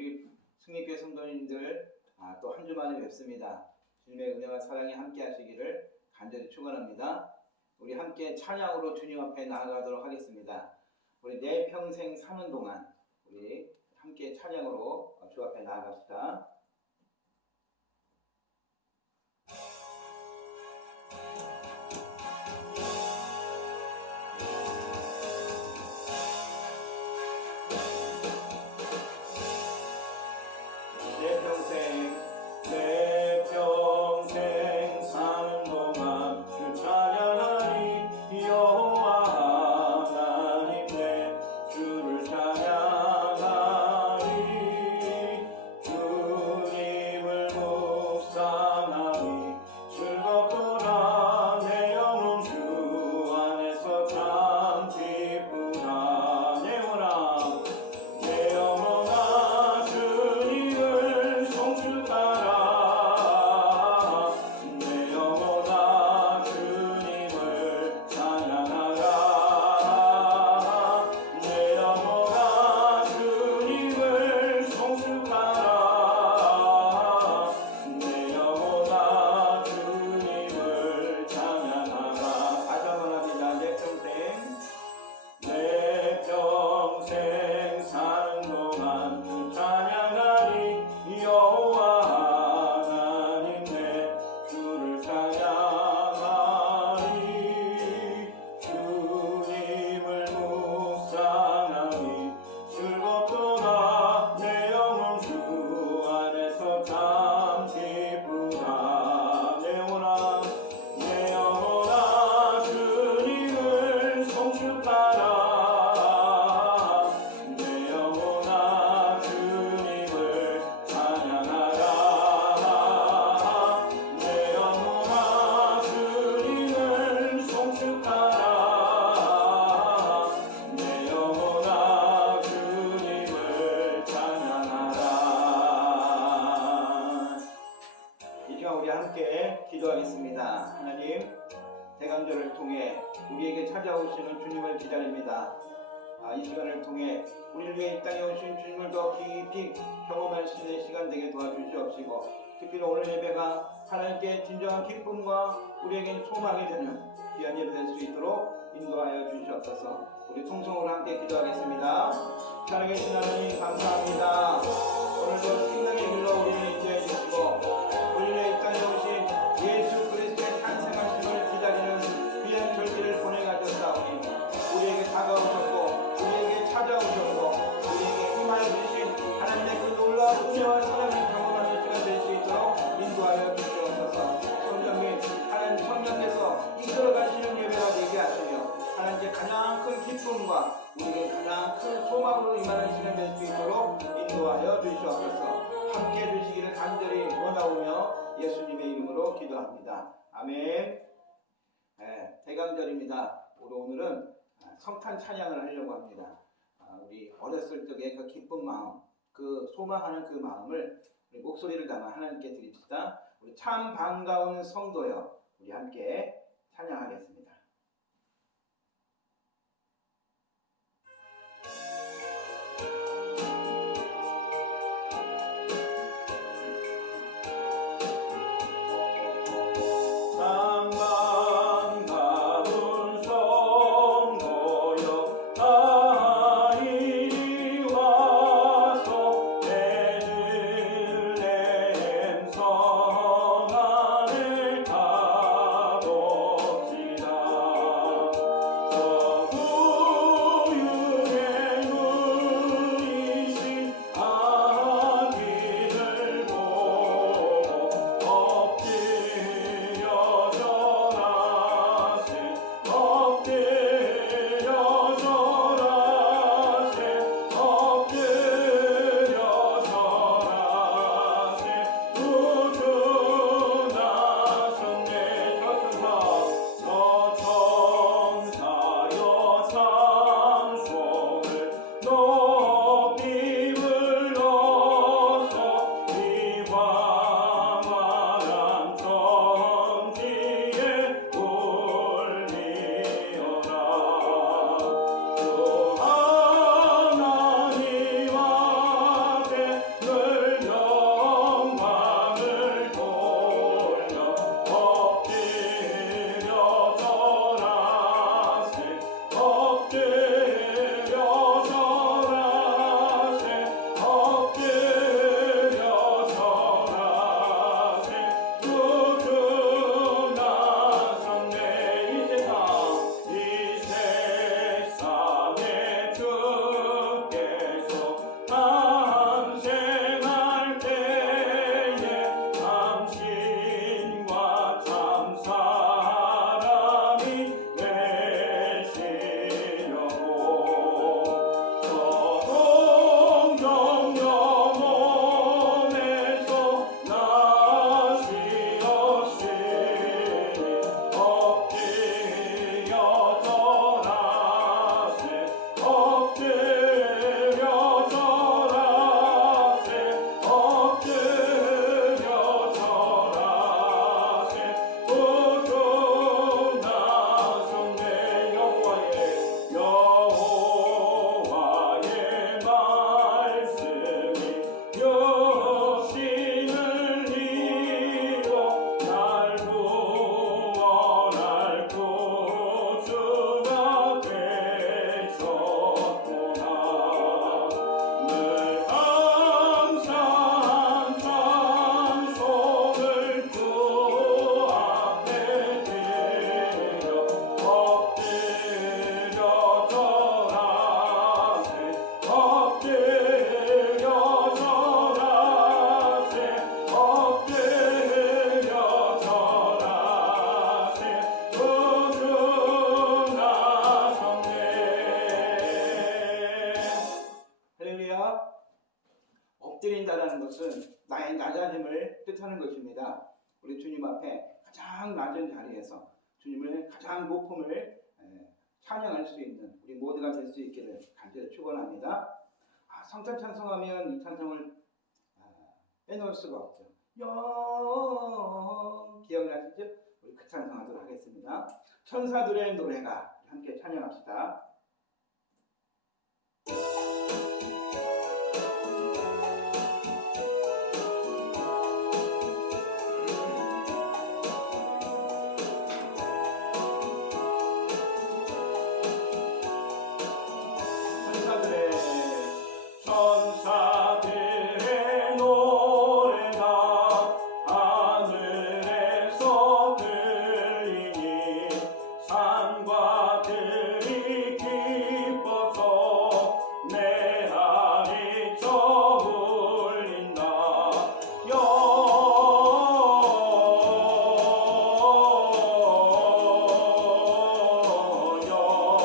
우리 승리교회 성도님들 또 한 주 만에 뵙습니다. 주님의 은혜와 사랑이 함께 하시기를 간절히 축원합니다. 우리 함께 찬양으로 주님 앞에 나아가도록 하겠습니다. 우리 내 평생 사는 동안 우리 함께 찬양으로 주 앞에 나아갑시다. 내 평생 사는 동안 주 찬양하리. 여호와 하나님 내 주를 찬양하리. 주님을 묵상하니 즐겁도다. 내 영혼 주 안에서 참 기쁘다. 내 영혼아, 내 영혼아 주님을 송축하라. 내 영혼아 주님을 찬양하라. 내 영혼아 주님을 송축하라. 내 영혼아 주님을 찬양하라. 다시 한번 합니다. 내 평생 사는 동안 주 찬양하리. 여호와 하나님 내 주를 찬양하리. 주님을 묵상하니 즐겁도다. 내 영혼 주 안에서 참 기쁘다. 내 영혼아, 내 영혼아 주님을 송축하라. 내 영혼아 주님을 찬양하라. 내 영혼아 주님을 송축하라. 내 영혼아 주님을 찬양하라. 이 시간 우리 함께 기도하겠습니다. 하나님, 대강절을 통해 우리에게 찾아오시는 주님을 기다립니다. 이 시간을 통해 우리를 위해 이 땅에 오신 주님을 더 깊이 경험할 수 있는 시간 되게 도와주시옵시고, 특히 오늘 예배가 하나님께 진정한 기쁨과 우리에겐 소망이 되는 귀한 예배 될 수 있도록 인도하여 주시옵소서. 우리 통성으로 함께 기도하겠습니다. 살아계신 하나님 감사합니다. 오늘도 생명의 길로 우리를 인도해 주시고 우리를 이 땅에 오신 예수 그리스도의 탄생하심을 기다리는 귀한 절기를 보내가셨사오니 우리에게 다가오셨고 우리에게 찾아오셨고 우리에게 임하여 주신 하나님의 그 놀라운 은혜와 사랑을 경험하는 시간 될 수 있도록 인도하여 주시옵소서. 성령님, 하나님 성령께서 이끌어가시는 예배가 되게 하시며 하나님께 가장 큰 기쁨과 우리에게 가장 큰 소망으로 임하는 시간 될 수 있도록 인도하여 주시옵소서. 함께 해주시기를 간절히 원하오며 예수님의 이름으로 기도합니다. 아멘. 대강절입니다. 오늘은 성탄 찬양을 하려고 합니다. 우리 어렸을 적의 그 기쁜 마음, 그 소망하는 그 마음을 우리 목소리를 담아 하나님께 드립시다. 우리 참 반가운 성도여, 우리 함께 찬양하겠습니다. 참 반가운 성도여, 다 이리 와서 베들레헴 성 안에 가봅시다. 할렐루야. 엎드린다라는 것은 나의 낮아짐을 뜻하는 것입니다. 우리 주님 앞에 가장 낮은 자리에서 주님을 가장 높음을 찬양할 수 있는 우리 모두가 될 수 있기를 간절히 축원합니다. 성찬 찬송하면 이 찬송을 빼놓을 수가 없죠. 영 기억나시죠? 우리 그 찬송하도록 하겠습니다. 천사들의 노래가 함께 찬양합시다. 천사들의 노래가 하늘에서 들리니 산과 들이 기뻐서 메아리 저울린다.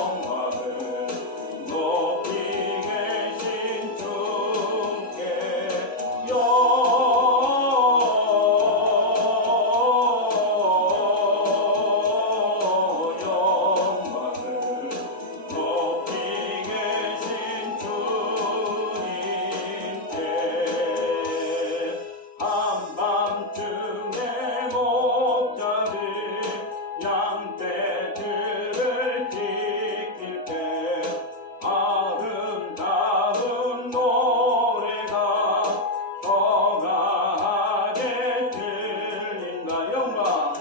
영광을 높이 계신 주께 영광을 높이 계신 주님께 한밤중에 목자들 양떼들을 지킬 때 아름다운 노래가 성하게 들린다. 영광을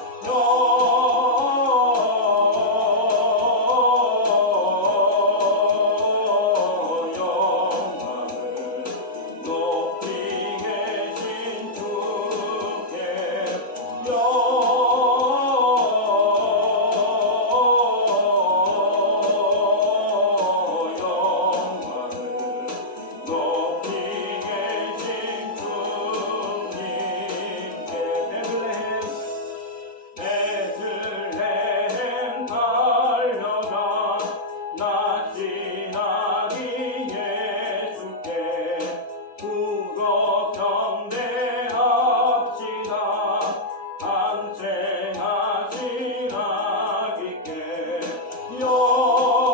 높이 계신 주께 영광을 높이 계신 주님께 베들레헴 달려가 나시나니 예수께 구로 경배합시다. 탄생하신 아기께 영광을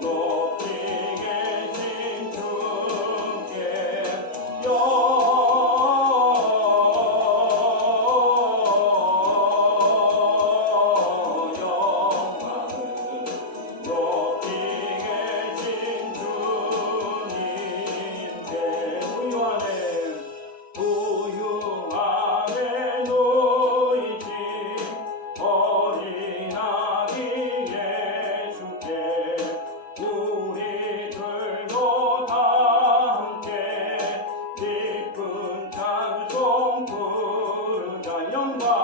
높이 계신 주께 영광을 높이 계신 주님께 부유 안에 놓이신 어린 아기 예수께 우리들도 다 함께 기쁜 찬송 부르자. 영광을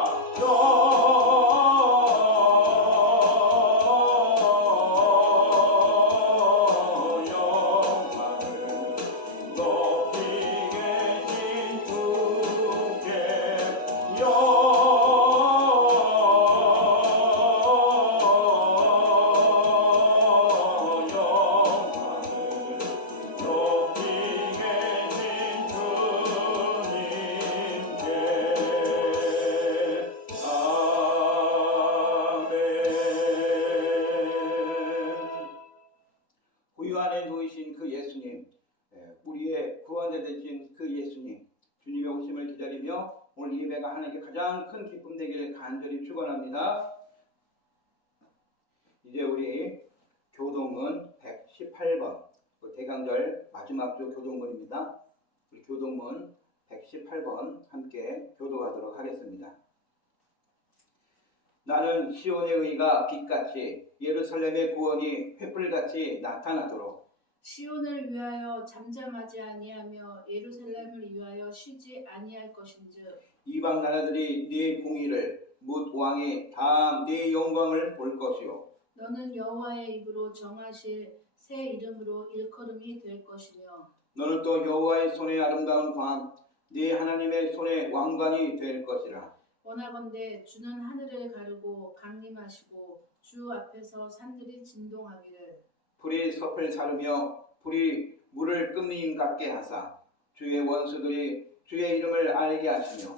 높이 계신 주께 영광을 높이 계신 주님께 아멘. 부유 안에 누이신 그 예수님, 우리의 구원자 되신 그 예수님, 주님의 오심을 기다리며 오늘 이 예배가 하나님께 가장 큰 기쁨 되길 간절히 축원합니다. 이제 우리 교동문 118번 대강절 마지막 주 교동문입니다. 우리 교동문 118번 함께 교도하도록 하겠습니다. 나는 시온의 의가 빛같이 예루살렘의 구원이 횃불같이 나타나도록 시온을 위하여 잠잠하지 아니하며 예루살렘을 위하여 쉬지 아니할 것인즉 이방 나라들이 네 공의를 뭇 왕이 다 네 영광을 볼 것이요 너는 여호와의 입으로 정하실 새 이름으로 일컬음이 될 것이며 너는 또 여호와의 손의 아름다운 관 네 하나님의 손의 왕관이 될 것이라. 원하건대 주는 하늘을 가르고 주 앞에서 산들이 진동하기를 불이 섭을 자르며 불이 물을 끓림 같게 하사 주의 원수들이 주의 이름을 알게 하시며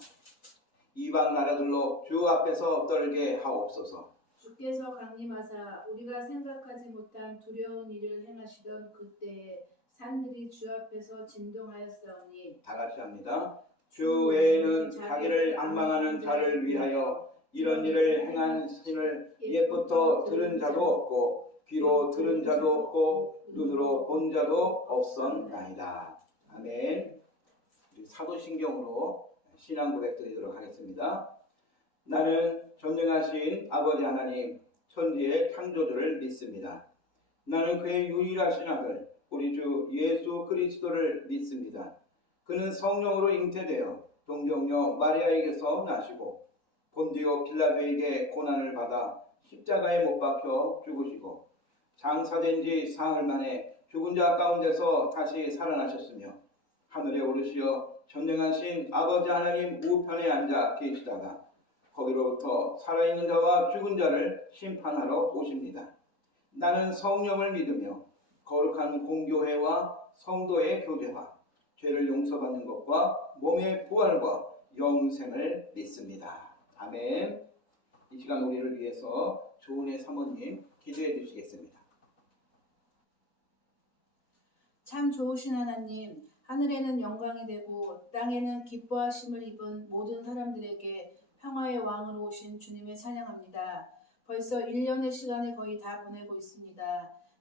이방 나라들로 주 앞에서 떨게 하옵소서. 주께서 강림하사 우리가 생각하지 못한 두려운 일을 행하시던 그때에 산들이 주 앞에서 진동하였사오니 다 같이 합니다. 주 외에는 자기를 앙망하는 자를 위하여 이런 일을 행한 신을 옛부터 들은 자도 없고 귀로 들은 자도 없고 눈으로 본 자도 없었나이다. 아멘. 우리 사도신경으로 신앙 고백 드리도록 하겠습니다. 나는 전능하신 아버지 하나님 천지의 창조주를 믿습니다. 나는 그의 유일하신 아들 우리 주 예수 그리스도를 믿습니다. 그는 성령으로 잉태되어 동정녀 마리아에게서 나시고 본디오 빌라도에게 고난을 받아 십자가에 못 박혀 죽으시고 장사된 지 사흘 만에 죽은 자 가운데서 다시 살아나셨으며 하늘에 오르시어 전능하신 아버지 하나님 우편에 앉아 계시다가 거기로부터 살아있는 자와 죽은 자를 심판하러 오십니다. 나는 성령을 믿으며 거룩한 공교회와 성도의 교제와 죄를 용서받는 것과 몸의 부활과 영생을 믿습니다. 아멘. 이 시간 우리를 위해서 조은혜 사모님 기도해 주시겠습니다. 참 좋으신 하나님, 하늘에는 영광이 되고 땅에는 기뻐하심을 입은 모든 사람들에게 평화의 왕으로 오신 주님을 찬양합니다. 벌써 1년의 시간을 거의 다 보내고 있습니다.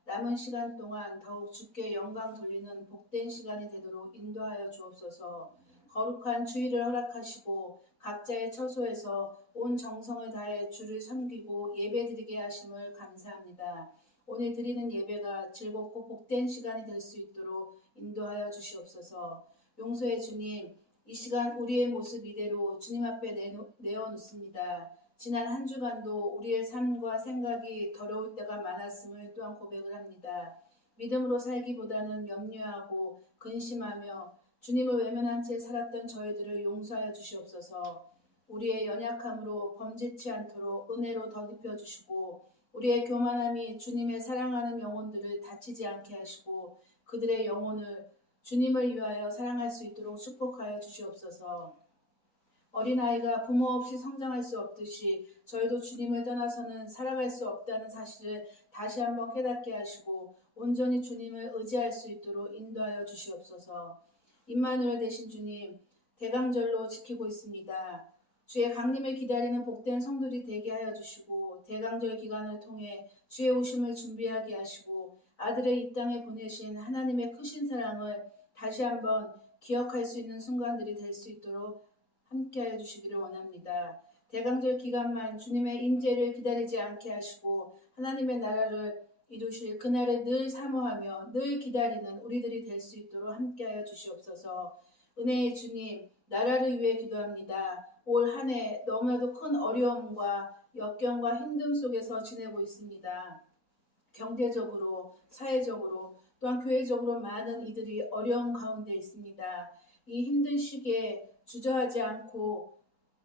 남은 시간 동안 더욱 주께 영광 돌리는 복된 시간이 되도록 인도하여 주옵소서. 거룩한 주일을 허락하시고 각자의 처소에서 온 정성을 다해 주를 섬기고 예배드리게 하심을 감사합니다. 오늘 드리는 예배가 즐겁고 복된 시간이 될 수 있도록 인도하여 주시옵소서. 용서의 주님, 이 시간 우리의 모습 이대로 주님 앞에 내어놓습니다. 지난 한 주간도 우리의 삶과 생각이 더러울 때가 많았음을 또한 고백을 합니다. 믿음으로 살기보다는 염려하고 근심하며 주님을 외면한 채 살았던 저희들을 용서하여 주시옵소서. 우리의 연약함으로 범죄치 않도록 은혜로 덧입혀 주시고 우리의 교만함이 주님의 사랑하는 영혼들을 다치지 않게 하시고 그들의 영혼을 주님을 위하여 사랑할 수 있도록 축복하여 주시옵소서. 어린아이가 부모 없이 성장할 수 없듯이 저희도 주님을 떠나서는 살아갈 수 없다는 사실을 다시 한번 깨닫게 하시고 온전히 주님을 의지할 수 있도록 인도하여 주시옵소서. 임마누엘 되신 주님, 대강절로 지키고 있습니다. 주의 강림을 기다리는 복된 성들이 되게 하여 주시고 대강절 기간을 통해 주의 오심을 준비하게 하시고 아들을 이 땅에 보내신 하나님의 크신 사랑을 다시 한번 기억할 수 있는 순간들이 될 수 있도록 함께하여 주시기를 원합니다. 대강절 기간만 주님의 임재를 기다리지 않게 하시고 하나님의 나라를 이루실 그날을 늘 사모하며 늘 기다리는 우리들이 될 수 있도록 함께하여 주시옵소서. 은혜의 주님, 나라를 위해 기도합니다. 올 한 해 너무나도 큰 어려움과 역경과 힘듦 속에서 지내고 있습니다. 경제적으로, 사회적으로, 또한 교회적으로 많은 이들이 어려움 가운데 있습니다. 이 힘든 시기에 주저하지 않고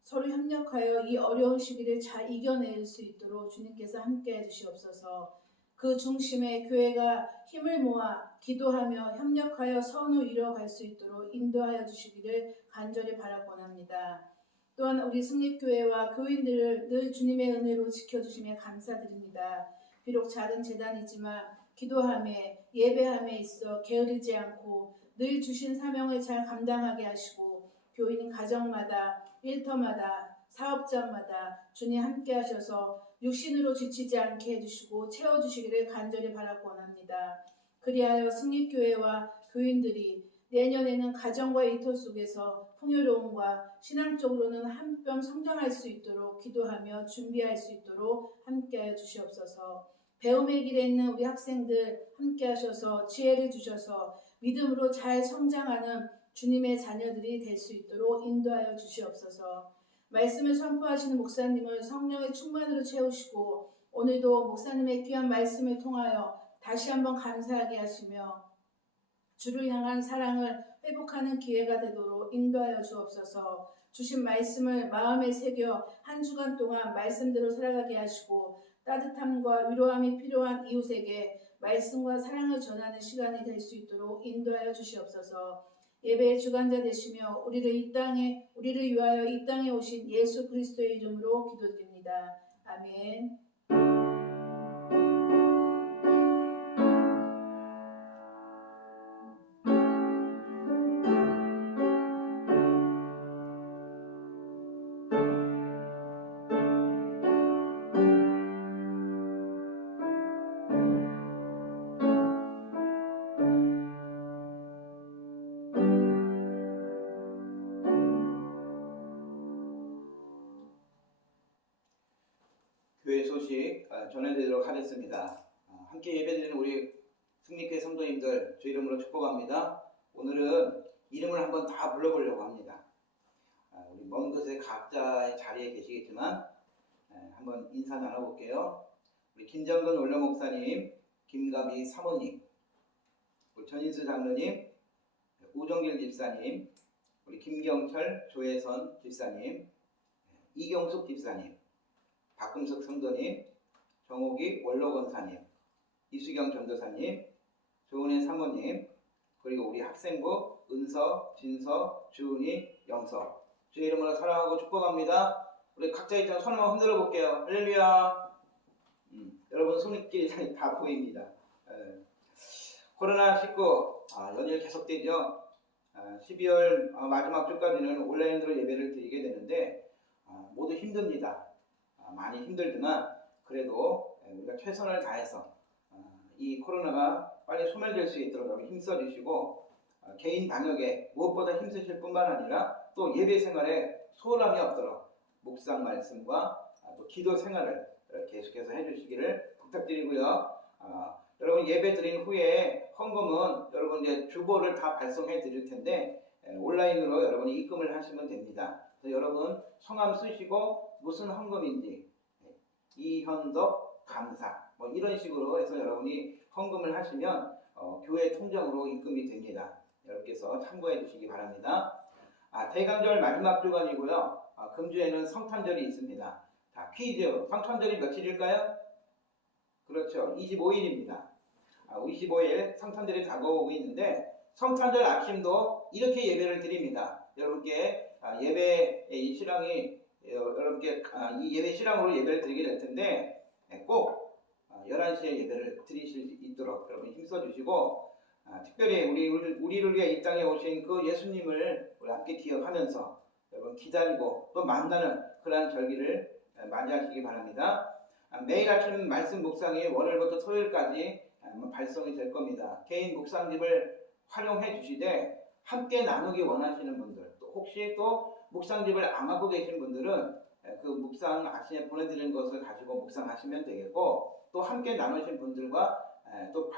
서로 협력하여 이 어려운 시기를 잘 이겨낼 수 있도록 주님께서 함께해 주시옵소서. 그 중심에 교회가 힘을 모아 기도하며 협력하여 선을 이뤄갈 수 있도록 인도하여 주시기를 간절히 바라고 원합니다. 또한 우리 승립교회와 교인들을 늘 주님의 은혜로 지켜주심에 감사드립니다. 비록 작은 재단이지만 기도함에 예배함에 있어 게으르지 않고 늘 주신 사명을 잘 감당하게 하시고 교인 가정마다 일터마다 사업장마다 주님 함께 하셔서 육신으로 지치지 않게 해주시고 채워주시기를 간절히 바라고 원합니다. 그리하여 승립교회와 교인들이 내년에는 가정과 일터 속에서 풍요로움과 신앙적으로는 한뼘 성장할 수 있도록 기도하며 준비할 수 있도록 함께하여 주시옵소서. 배움의 길에 있는 우리 학생들 함께 하셔서 지혜를 주셔서 믿음으로 잘 성장하는 주님의 자녀들이 될 수 있도록 인도하여 주시옵소서. 말씀을 선포하시는 목사님을 성령의 충만으로 채우시고 오늘도 목사님의 귀한 말씀을 통하여 다시 한번 감사하게 하시며 주를 향한 사랑을 회복하는 기회가 되도록 인도하여 주옵소서. 주신 말씀을 마음에 새겨 한 주간 동안 말씀대로 살아가게 하시고 따뜻함과 위로함이 필요한 이웃에게 말씀과 사랑을 전하는 시간이 될 수 있도록 인도하여 주시옵소서. 예배의 주관자 되시며 우리를 위하여 이 땅에 오신 예수 그리스도의 이름으로 기도드립니다. 아멘. 교회 소식 전해드리도록 하겠습니다. 함께 예배드리는 우리 승리교회 성도님들 주 이름으로 축복합니다. 오늘은 이름을 한번 다 불러보려고 합니다. 우리 먼 곳에 각자의 자리에 계시겠지만 한번 인사 나눠볼게요. 우리 김정근 원로 목사님, 김가비 사모님, 우리 전인수 장로님, 우정길 집사님, 우리 김경철 조혜선 집사님, 이경숙 집사님, 박금석 성도님, 정옥이 원로 권사님, 이수경 전도사님, 조은혜 사모님, 그리고 우리 학생부 은서, 진서, 주은이, 영서 주의 이름으로 사랑하고 축복합니다. 우리 각자 일단 손 한번 흔들어 볼게요. 할렐루야. 여러분 손길이 다 보입니다. 코로나19 연일 계속되죠. 12월 마지막 주까지는 온라인으로 예배를 드리게 되는데 모두 힘듭니다. 많이 힘들지만 그래도 우리가 최선을 다해서 이 코로나가 빨리 소멸될 수 있도록 여러분 힘써주시고 개인 방역에 무엇보다 힘쓰실 뿐만 아니라 또 예배 생활에 소홀함이 없도록 묵상 말씀과 또 기도 생활을 계속해서 해주시기를 부탁드리고요. 여러분 예배 드린 후에 헌금은 여러분 이제 주보를 다 발송해 드릴 텐데 온라인으로 여러분이 입금을 하시면 됩니다. 그래서 여러분 성함 쓰시고 무슨 헌금인지 이현덕 감사 뭐 이런 식으로 해서 여러분이 헌금을 하시면 교회 통장으로 입금이 됩니다. 여러분께서 참고해 주시기 바랍니다. 대강절 마지막 주간이고요. 금주에는 성탄절이 있습니다. 자, 퀴즈. 성탄절이 며칠일까요? 그렇죠. 25일입니다. 25일 성탄절이 다가오고 있는데 성탄절 아침도 이렇게 예배를 드립니다. 여러분께 예배의 이 실황이 여러분께 이 예배 실황으로 예배를 드리게 될 텐데 꼭 11시에 예배를 드리실 수 있도록 여러분 힘써 주시고 특별히 우리를 위해 이 땅에 오신 그 예수님을 우리 함께 기억하면서 여러분 기다리고 또 만나는 그러한 절기를 맞이하시기 바랍니다. 매일 아침 말씀 묵상이 월요일부터 토요일까지 발송이 될 겁니다. 개인 묵상집을 활용해 주시되 함께 나누기 원하시는 분들 또 혹시 또 묵상집을 안 하고 계신 분들은 그 묵상 아침에 보내드리는 것을 가지고 묵상하시면 되겠고 또 함께 나누신 분들과 또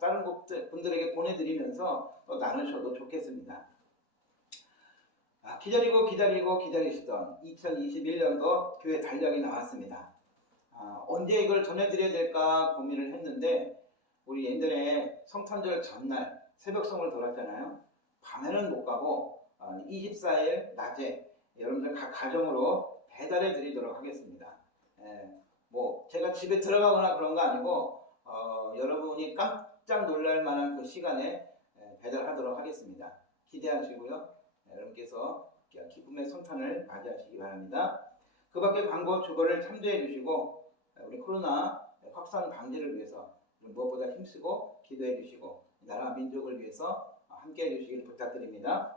다른 분들에게 보내드리면서 또 나누셔도 좋겠습니다. 기다리시던 2021년도 교회 달력이 나왔습니다. 언제 이걸 전해드려야 될까 고민을 했는데 우리 예전에 성탄절 전날 새벽송을 돌았잖아요. 밤에는 못 가고 24일 낮에 여러분들 각 가정으로 배달해 드리도록 하겠습니다. 뭐 제가 집에 들어가거나 그런 거 아니고 여러분이 깜짝 놀랄 만한 그 시간에 배달하도록 하겠습니다. 기대하시고요. 여러분께서 기쁨의 성탄을 맞이하시기 바랍니다. 그 밖에 광고 주거를 참조해 주시고 우리 코로나 확산 방지를 위해서 무엇보다 힘쓰고 기도해 주시고 나라 민족을 위해서 함께 해 주시길 부탁드립니다.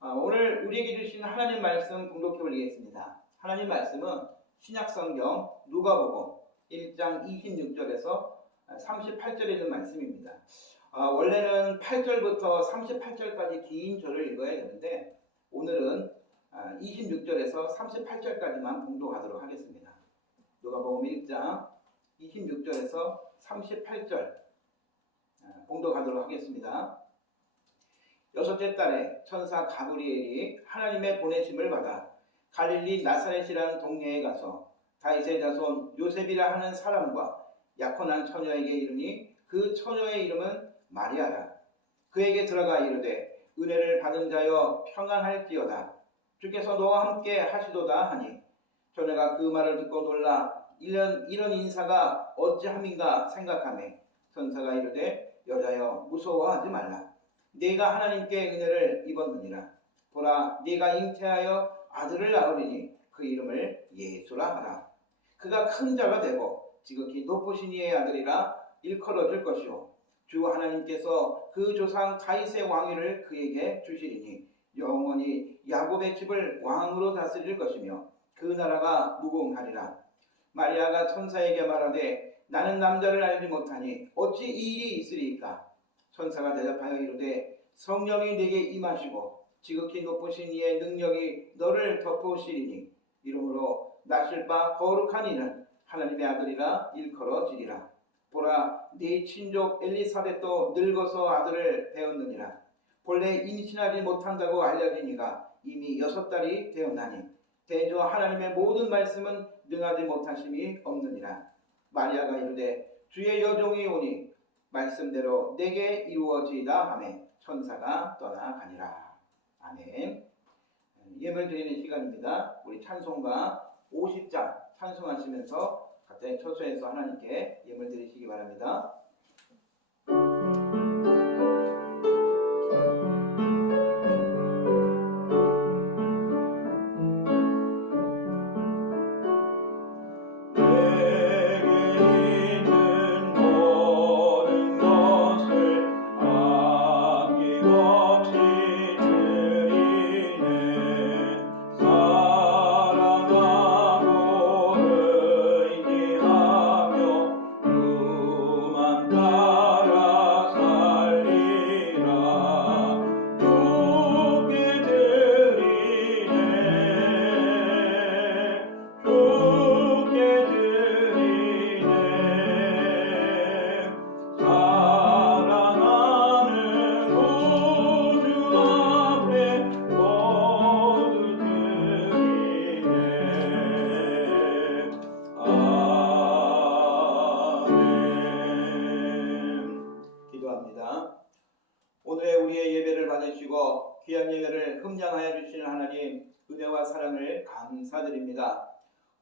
오늘 우리에게 주신 하나님 말씀 봉독해 올리겠습니다. 하나님 말씀은 신약성경 누가복음 1장 26절에서 38절에 있는 말씀입니다. 원래는 8절부터 38절까지 긴 절을 읽어야 되는데 오늘은 26절에서 38절까지만 봉독하도록 하겠습니다. 누가복음 1장 26절에서 38절 봉독하도록 하겠습니다. 여섯째 달에 천사 가브리엘이 하나님의 보내심을 받아 갈릴리 나사렛이라는 동네에 가서 다윗의 자손 요셉이라 하는 사람과 약혼한 처녀에게 이르니 그 처녀의 이름은 마리아라. 그에게 들어가 이르되 은혜를 받은 자여 평안할지어다. 주께서 너와 함께 하시도다 하니 전하가 그 말을 듣고 놀라 이런 인사가 어찌함인가 생각하며 천사가 이르되 여자여 무서워하지 말라. 네가 하나님께 은혜를 입었느니라. 보라 네가 잉태하여 아들을 낳으리니 그 이름을 예수라 하라. 그가 큰 자가 되고 지극히 높으신 이의 아들이라 일컬어질 것이요 주 하나님께서 그 조상 다윗의 왕위를 그에게 주시리니 영원히 야곱의 집을 왕으로 다스릴 것이며 그 나라가 무궁하리라. 마리아가 천사에게 말하되 나는 남자를 알지 못하니 어찌 이 일이 있으리이까. 천사가 대답하여 이르되 성령이 네게 임하시고 지극히 높으신 이의 능력이 너를 덮으시리니 이러므로 낳으실 바 거룩한 이는 하나님의 아들이라 일컬어지리라. 보라 네 친족 엘리사벳도 늙어서 아들을 배었느니라. 본래 임신하지 못한다고 알려지니가 이미 6달이 되었나니 대저 하나님의 모든 말씀은 능하지 못하심이 없느니라. 마리아가 이르되 주의 여종이 오니 말씀대로 내게 이루어지이다 하며 천사가 떠나가니라. 아멘. 예물 드리는 시간입니다. 우리 찬송가 50장 찬송하시면서 각자의 처소에서 하나님께 예물 드리시기 바랍니다. 오늘의 우리의 예배를 받으시고 귀한 예배를 흠양하여 주시는 하나님 은혜와 사랑을 감사드립니다.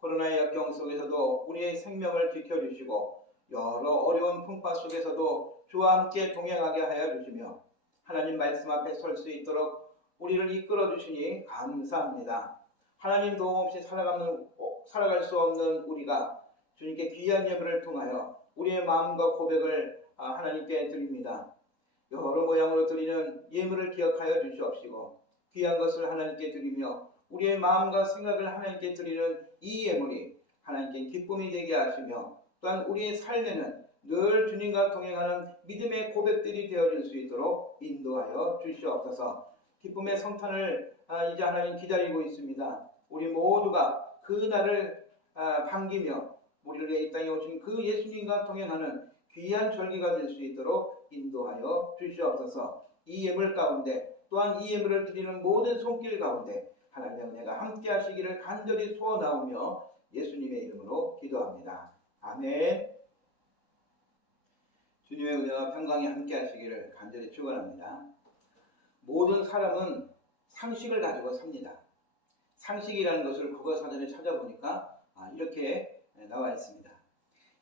코로나의 역경 속에서도 우리의 생명을 지켜주시고 여러 어려운 풍파 속에서도 주와 함께 동행하게 하여 주시며 하나님 말씀 앞에 설 수 있도록 우리를 이끌어 주시니 감사합니다. 하나님 도움 없이 살아갈 수 없는 우리가 주님께 귀한 예배를 통하여 우리의 마음과 고백을 하나님께 드립니다. 여러 모양으로 드리는 예물을 기억하여 주시옵시고 귀한 것을 하나님께 드리며 우리의 마음과 생각을 하나님께 드리는 이 예물이 하나님께 기쁨이 되게 하시며 또한 우리의 삶에는 늘 주님과 동행하는 믿음의 고백들이 되어질 수 있도록 인도하여 주시옵소서. 기쁨의 성탄을 이제 하나님 기다리고 있습니다. 우리 모두가 그 날을 반기며 우리를 위해 이 땅에 오신 그 예수님과 동행하는 귀한 절기가 될 수 있도록 인도하여 주시옵소서. 이 예물 가운데 또한 이 예물을 드리는 모든 손길 가운데 하나님의 은혜가 함께 하시기를 간절히 소원하오며 예수님의 이름으로 기도합니다. 아멘. 주님의 은혜와 평강이 함께 하시기를 간절히 축원합니다. 모든 사람은 상식을 가지고 삽니다. 상식이라는 것을 국어사전에 찾아보니까 이렇게 나와 있습니다.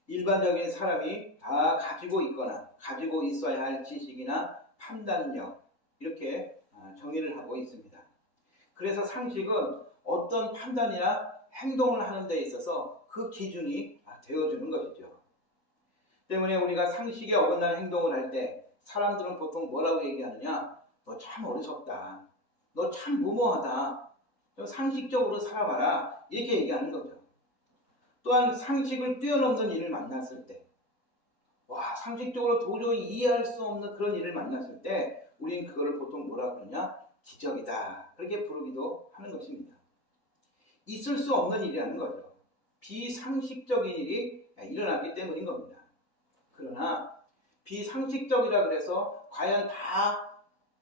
일반적인 사람이 다 가지고 있거나 가지고 있어야 할 지식이나 판단력 이렇게 정의를 하고 있습니다. 그래서 상식은 어떤 판단이나 행동을 하는 데 있어서 그 기준이 되어주는 것이죠. 때문에 우리가 상식에 어긋나는 행동을 할 때 사람들은 보통 뭐라고 얘기하느냐? 너 참 어리석다. 너 참 무모하다. 좀 상식적으로 살아봐라. 이렇게 얘기하는 거죠. 또한 상식을 뛰어넘는 일을 만났을 때, 상식적으로 도저히 이해할 수 없는 그런 일을 만났을 때 우리는 그거를 보통 뭐라고 그러냐? 기적이다. 그렇게 부르기도 하는 것입니다. 있을 수 없는 일이라는 거죠. 비상식적인 일이 일어났기 때문인 겁니다. 그러나 비상식적이라 그래서 과연 다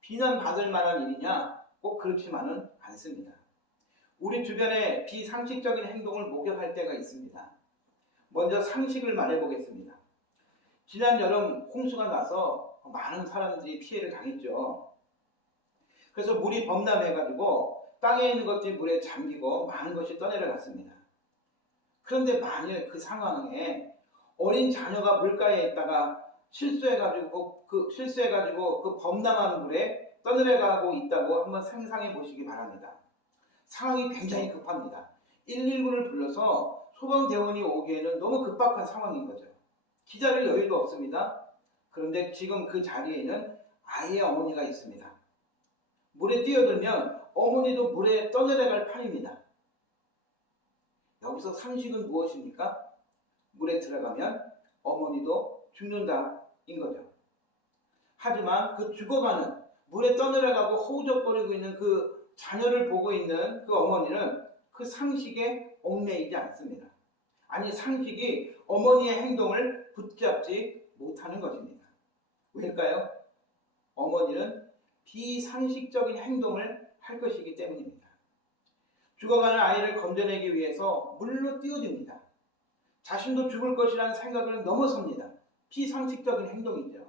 비난받을 만한 일이냐? 꼭 그렇지만은 않습니다. 우리 주변에 비상식적인 행동을 목격할 때가 있습니다. 먼저 상식을 말해보겠습니다. 지난 여름 홍수가 나서 많은 사람들이 피해를 당했죠. 그래서 물이 범람해가지고 땅에 있는 것들이 물에 잠기고 많은 것이 떠내려갔습니다. 그런데 만일 그 상황에 어린 자녀가 물가에 있다가 실수해가지고 그 범람한 물에 떠내려가고 있다고 한번 상상해 보시기 바랍니다. 상황이 굉장히 급합니다. 119를 불러서 소방대원이 오기에는 너무 급박한 상황인 거죠. 기다릴 여유도 없습니다. 그런데 지금 그 자리에는 아이의 어머니가 있습니다. 물에 뛰어들면 어머니도 물에 떠내려갈 판입니다. 여기서 상식은 무엇입니까? 물에 들어가면 어머니도 죽는다인 거죠. 하지만 그 죽어가는 물에 떠내려가고 허우적거리고 있는 그 자녀를 보고 있는 그 어머니는 그 상식에 얽매이지 않습니다. 아니, 상식이 어머니의 행동을 붙잡지 못하는 것입니다. 왜일까요? 어머니는 비상식적인 행동을 할 것이기 때문입니다. 죽어가는 아이를 건져내기 위해서 물로 뛰어듭니다. 자신도 죽을 것이라는 생각을 넘어섭니다. 비상식적인 행동이죠.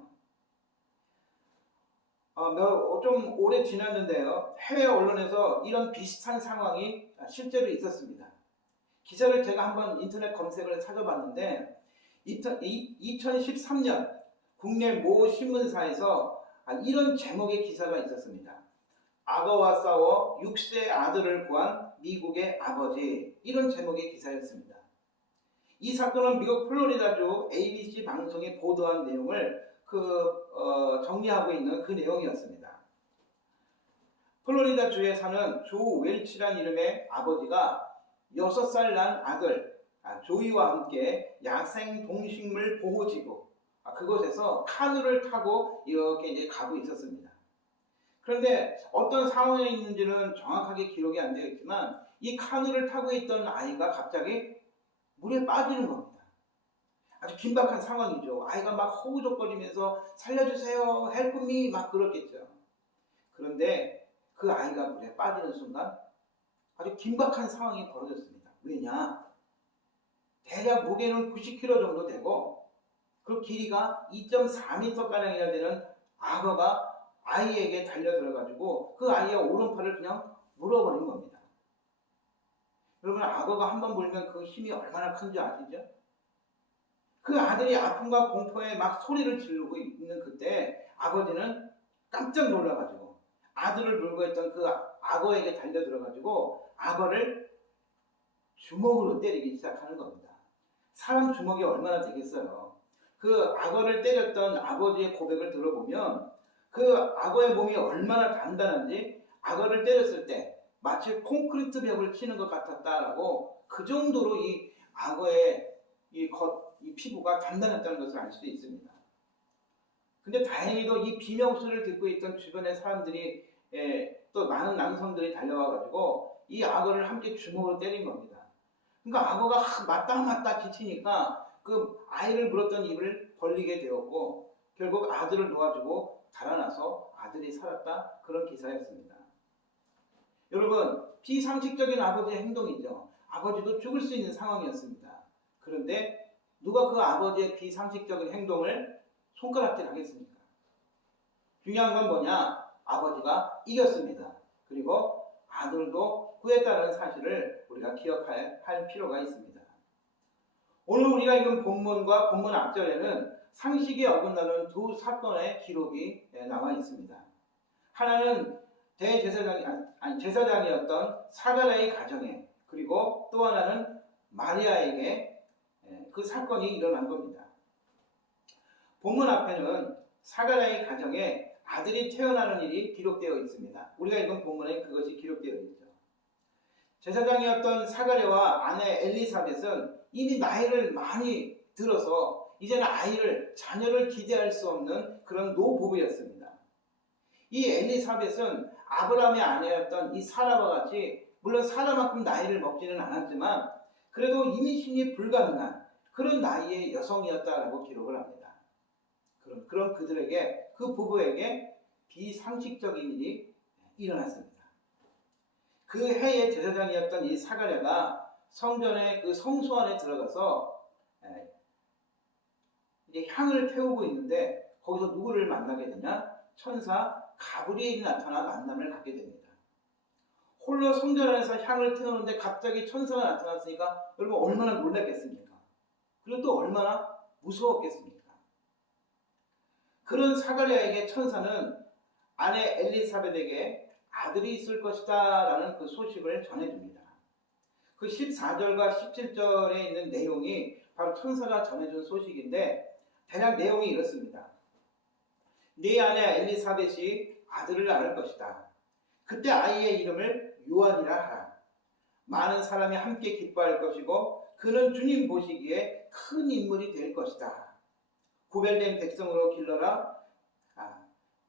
좀 오래 지났는데요. 해외 언론에서 이런 비슷한 상황이 실제로 있었습니다. 기사를 제가 한번 인터넷 검색을 찾아봤는데 2013년 국내 모 신문사에서 이런 제목의 기사가 있었습니다. 악어와 싸워 6세 아들을 구한 미국의 아버지, 이런 제목의 기사였습니다. 이 사건은 미국 플로리다주 ABC 방송이 보도한 내용을 정리하고 있는 그 내용이었습니다. 플로리다주에 사는 조 웰치란 이름의 아버지가 6살 난 아들 조이와 함께 야생 동식물 보호지구 그곳에서 카누를 타고 이렇게 이제 가고 있었습니다. 그런데 어떤 상황에 있는지는 정확하게 기록이 안 되어 있지만 이 카누를 타고 있던 아이가 갑자기 물에 빠지는 겁니다. 아주 긴박한 상황이죠. 아이가 막 호우적거리면서 살려주세요, 헬프 미 막 그렇겠죠. 그런데 그 아이가 물에 빠지는 순간 아주 긴박한 상황이 벌어졌습니다. 왜냐? 대략 무게는 90kg 정도 되고 그 길이가 2.4m가량이나 되는 악어가 아이에게 달려들어가지고 그 아이의 오른팔을 그냥 물어버린 겁니다. 여러분, 악어가 한번 물면 그 힘이 얼마나 큰지 아시죠? 그 아들이 아픔과 공포에 막 소리를 지르고 있는 그때 아버지는 깜짝 놀라가지고 아들을 물고 있던 그 악어에게 달려들어가지고 악어를 주먹으로 때리기 시작하는 겁니다. 사람 주먹이 얼마나 되겠어요. 그 악어를 때렸던 아버지의 고백을 들어보면 그 악어의 몸이 얼마나 단단한지 악어를 때렸을 때 마치 콘크리트 벽을 치는 것 같았다라고, 그 정도로 이 악어의 이 피부가 단단했다는 것을 알 수 있습니다. 근데 다행히도 이 비명소리를 듣고 있던 주변의 사람들이 또 많은 남성들이 달려와가지고 이 악어를 함께 주먹으로 때린 겁니다. 그러니까 악어가 맞다 지치니까 그 아이를 물었던 입을 벌리게 되었고 결국 아들을 놓아주고 달아나서 아들이 살았다, 그런 기사였습니다. 여러분, 비상식적인 아버지의 행동이죠. 아버지도 죽을 수 있는 상황이었습니다. 그런데 누가 그 아버지의 비상식적인 행동을 손가락질 하겠습니까? 중요한 건 뭐냐? 아버지가 이겼습니다. 그리고 아들도 구했다는 사실을 우리가 기억할 필요가 있습니다. 오늘 우리가 읽은 본문과 본문 앞절에는 상식에 어긋나는 두 사건의 기록이 나와 있습니다. 하나는 제사장이었던 사가랴의 가정에, 그리고 또 하나는 마리아에게 그 사건이 일어난 겁니다. 본문 앞에는 사가랴의 가정에 아들이 태어나는 일이 기록되어 있습니다. 우리가 읽은 본문에 그것이 기록되어 있죠. 제사장이었던 사가랴와 아내 엘리사벳은 이미 나이를 많이 들어서 이제는 자녀를 기대할 수 없는 그런 노부부였습니다. 이 엘리사벳은 아브라함의 아내였던 이 사라와 같이, 물론 사라만큼 나이를 먹지는 않았지만 그래도 임신이 불가능한 그런 나이의 여성이었다라고 기록을 합니다. 그럼 그들에게, 그 부부에게 비상식적인 일이 일어났습니다. 그 해의 제사장이었던 이 사가랴가 성전의 그 성소 안에 들어가서 이제 향을 태우고 있는데 거기서 누구를 만나게 되냐? 천사 가브리엘이 나타나 만남을 갖게 됩니다. 홀로 성전 안에서 향을 태우는데 갑자기 천사가 나타났으니까 여러분 얼마나 놀랐겠습니까? 그리고 또 얼마나 무서웠겠습니까? 그런 사가랴에게 천사는 아내 엘리사벳에게 아들이 있을 것이다 라는 그 소식을 전해줍니다. 그 14절과 17절에 있는 내용이 바로 천사가 전해준 소식인데 대략 내용이 이렇습니다. 네 아내 엘리사벳이 아들을 낳을 것이다. 그때 아이의 이름을 요한이라 하라. 많은 사람이 함께 기뻐할 것이고 그는 주님 보시기에 큰 인물이 될 것이다. 구별된 백성으로 길러라.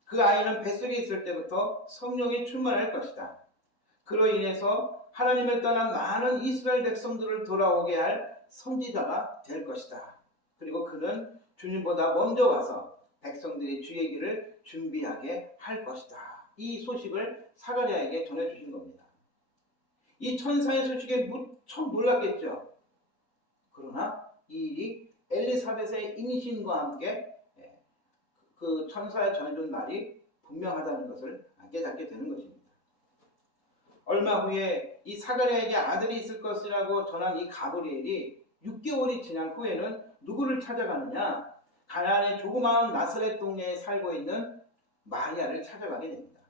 그 아이는 뱃속에 있을 때부터 성령이 충만할 것이다. 그로 인해서 하나님을 떠난 많은 이스라엘 백성들을 돌아오게 할 선지자가 될 것이다. 그리고 그는 주님보다 먼저 와서 백성들이 주의 길을 준비하게 할 것이다. 이 소식을 사가랴에게 전해주신 겁니다. 이 천사의 소식에 무척 놀랐겠죠. 그러나 이 일이 엘리사벳의 임신과 함께 그 천사의 전해준 말이 분명하다는 것을 깨닫게 되는 것입니다. 얼마 후에 이 사가랴에게 아들이 있을 것이라고 전한 이 가브리엘이 6개월이 지난 후에는 누구를 찾아가느냐? 가나안의 조그마한 나사렛 동네에 살고 있는 마리아를 찾아가게 됩니다.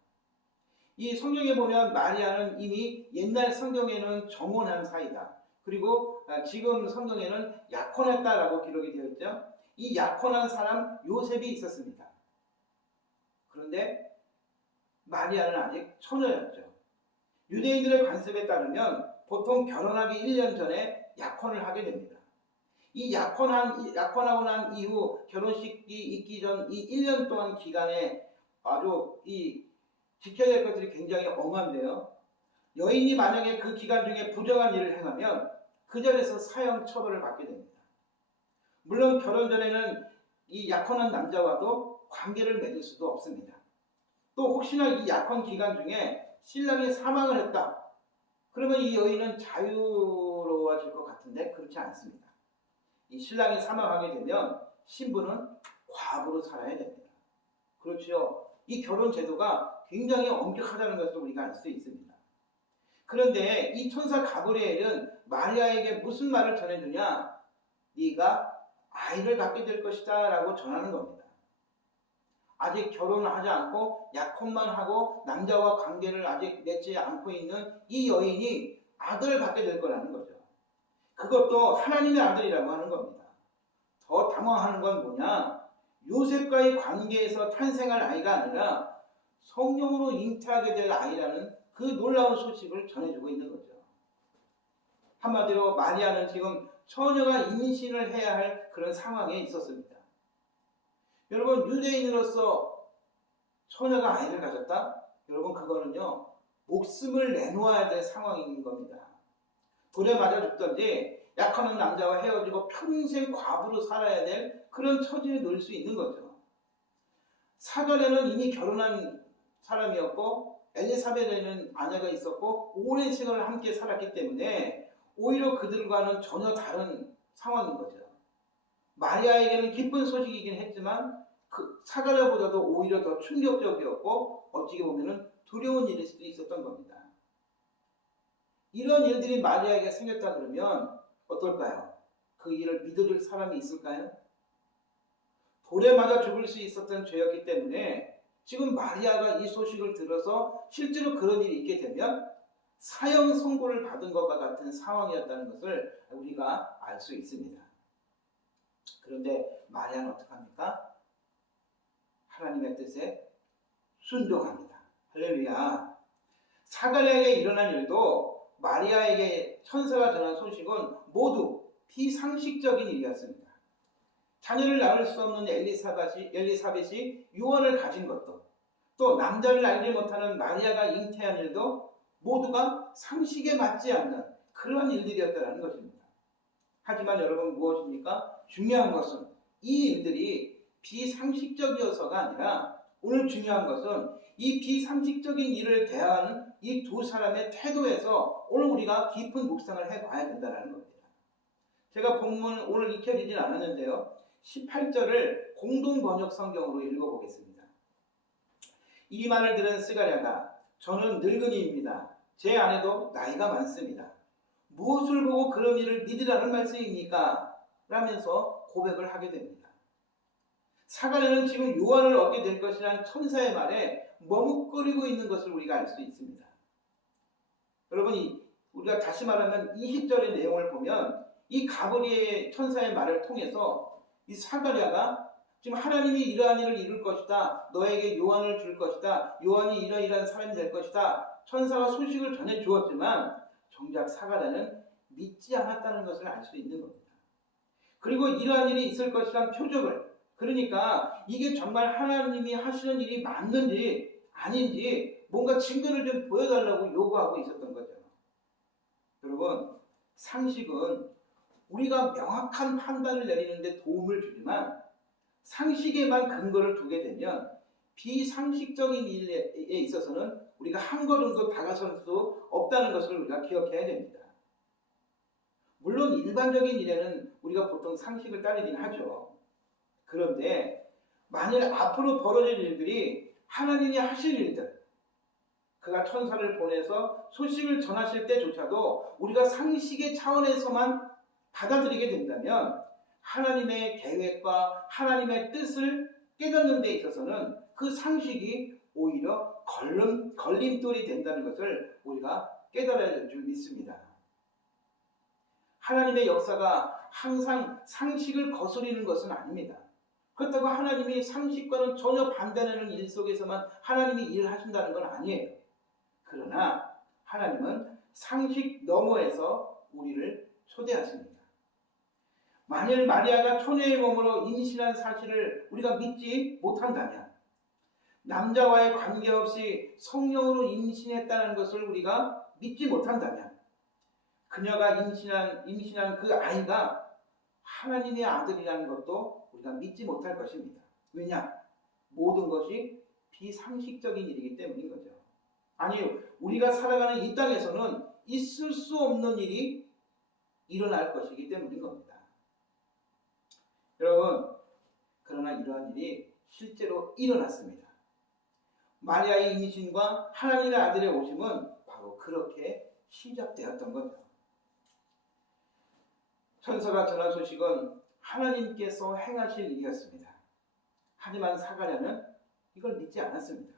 이 성경에 보면 마리아는 이미 옛날 성경에는 정혼한 사이다. 그리고 지금 성경에는 약혼했다라고 기록이 되어 있죠. 이 약혼한 사람 요셉이 있었습니다. 그런데 마리아는 아직 처녀였죠. 유대인들의 관습에 따르면 보통 결혼하기 1년 전에 약혼을 하게 됩니다. 이 약혼하고 난 이후 결혼식이 있기 전 이 1년 동안 기간에 아주 지켜야 될 것들이 굉장히 엄한데요. 여인이 만약에 그 기간 중에 부정한 일을 행하면 그 자리에서 사형 처벌을 받게 됩니다. 물론 결혼 전에는 이 약혼한 남자와도 관계를 맺을 수도 없습니다. 또 혹시나 이 약혼 기간 중에 신랑이 사망을 했다. 그러면 이 여인은 자유로워질 것 같은데 그렇지 않습니다. 이 신랑이 사망하게 되면 신부는 과부로 살아야 됩니다. 그렇죠. 이 결혼 제도가 굉장히 엄격하다는 것을 우리가 알 수 있습니다. 그런데 이 천사 가브리엘은 마리아에게 무슨 말을 전해주냐? 네가 아이를 갖게 될 것이다 라고 전하는 겁니다. 아직 결혼을 하지 않고 약혼만 하고 남자와 관계를 아직 맺지 않고 있는 이 여인이 아들을 갖게 될 거라는 거죠. 그것도 하나님의 아들이라고 하는 겁니다. 더 당황하는 건 뭐냐? 요셉과의 관계에서 탄생할 아이가 아니라 성령으로 잉태하게 될 아이라는 그 놀라운 소식을 전해주고 있는 거죠. 한마디로 마리아는 지금 처녀가 임신을 해야 할 그런 상황에 있었습니다. 여러분, 유대인으로서 처녀가 아이를 가졌다? 여러분, 그거는요 목숨을 내놓아야 될 상황인 겁니다. 돌에 맞아 죽든지 약혼한 남자와 헤어지고 평생 과부로 살아야 될 그런 처지에 놓일 수 있는 거죠. 사가랴는 이미 결혼한 사람이었고 엘리사벳에는 아내가 있었고 오랜 시간을 함께 살았기 때문에 오히려 그들과는 전혀 다른 상황인 거죠. 마리아에게는 기쁜 소식이긴 했지만 그 사가랴보다도 오히려 더 충격적이었고 어찌게 보면 두려운 일일 수도 있었던 겁니다. 이런 일들이 마리아에게 생겼다 그러면 어떨까요? 그 일을 믿어줄 사람이 있을까요? 돌에 맞아 죽을 수 있었던 죄였기 때문에 지금 마리아가 이 소식을 들어서 실제로 그런 일이 있게 되면 사형 선고를 받은 것과 같은 상황이었다는 것을 우리가 알 수 있습니다. 그런데 마리아는 어떡합니까? 하나님의 뜻에 순종합니다. 할렐루야. 사가랴에게 일어난 일도 마리아에게 천사가 전한 소식은 모두 비상식적인 일이었습니다. 자녀를 낳을 수 없는 엘리사벳이 유언을 가진 것도, 또 남자를 알지 못하는 마리아가 잉태한 일도 모두가 상식에 맞지 않는 그런 일들이었다는 것입니다. 하지만 여러분, 무엇입니까? 중요한 것은 이 일들이 비상식적이어서가 아니라 오늘 중요한 것은 이 비상식적인 일을 대하는 이 두 사람의 태도에서 오늘 우리가 깊은 묵상을 해봐야 된다는 겁니다. 제가 본문 오늘 익혀지진 않았는데요. 18절을 공동 번역 성경으로 읽어보겠습니다. 이 말을 들은 스가랴가 저는 늙은이입니다. 제 아내도 나이가 많습니다. 무엇을 보고 그런 일을 믿으라는 말씀입니까? 라면서 고백을 하게 됩니다. 사가랴는 지금 요한을 얻게 될 것이라는 천사의 말에 머뭇거리고 있는 것을 우리가 알 수 있습니다. 여러분이 우리가 다시 말하면 20절의 내용을 보면 이 가브리엘 천사의 말을 통해서 이 사가랴가 지금 하나님이 이러한 일을 이룰 것이다. 너에게 요한을 줄 것이다. 요한이 이러이러한 사람이 될 것이다. 천사가 소식을 전해 주었지만 정작 사가랴는 믿지 않았다는 것을 알 수 있는 겁니다. 그리고 이러한 일이 있을 것이란 표적을, 그러니까 이게 정말 하나님이 하시는 일이 맞는지 아닌지 뭔가 증거를 좀 보여달라고 요구하고 있었던 거죠. 여러분, 상식은 우리가 명확한 판단을 내리는 데 도움을 주지만 상식에만 근거를 두게 되면 비상식적인 일에 있어서는 우리가 한 걸음도 다가설 수 없다는 것을 우리가 기억해야 됩니다. 물론 일반적인 일에는 우리가 보통 상식을 따르긴 하죠. 그런데 만일 앞으로 벌어질 일들이 하나님이 하실 일들, 그가 천사를 보내서 소식을 전하실 때조차도 우리가 상식의 차원에서만 받아들이게 된다면 하나님의 계획과 하나님의 뜻을 깨닫는 데 있어서는 그 상식이 오히려 걸림돌이 된다는 것을 우리가 깨달아야 줄 믿습니다. 하나님의 역사가 항상 상식을 거스리는 것은 아닙니다. 그렇다고 하나님이 상식과는 전혀 반대되는 일 속에서만 하나님이 일을 하신다는 건 아니에요. 그러나 하나님은 상식 너머에서 우리를 초대하십니다. 만일 마리아가 처녀의 몸으로 임신한 사실을 우리가 믿지 못한다면, 남자와의 관계없이 성령으로 임신했다는 것을 우리가 믿지 못한다면, 그녀가 임신한 그 아이가 하나님의 아들이라는 것도 우리가 믿지 못할 것입니다. 왜냐? 모든 것이 비상식적인 일이기 때문인 거죠. 아니, 우리가 살아가는 이 땅에서는 있을 수 없는 일이 일어날 것이기 때문인 겁니다. 여러분, 그러나 이러한 일이 실제로 일어났습니다. 마리아의 임신과 하나님의 아들의 오심은 바로 그렇게 시작되었던 거죠. 천사가 전한 소식은 하나님께서 행하실 일이었습니다. 하지만 사가랴는 이걸 믿지 않았습니다.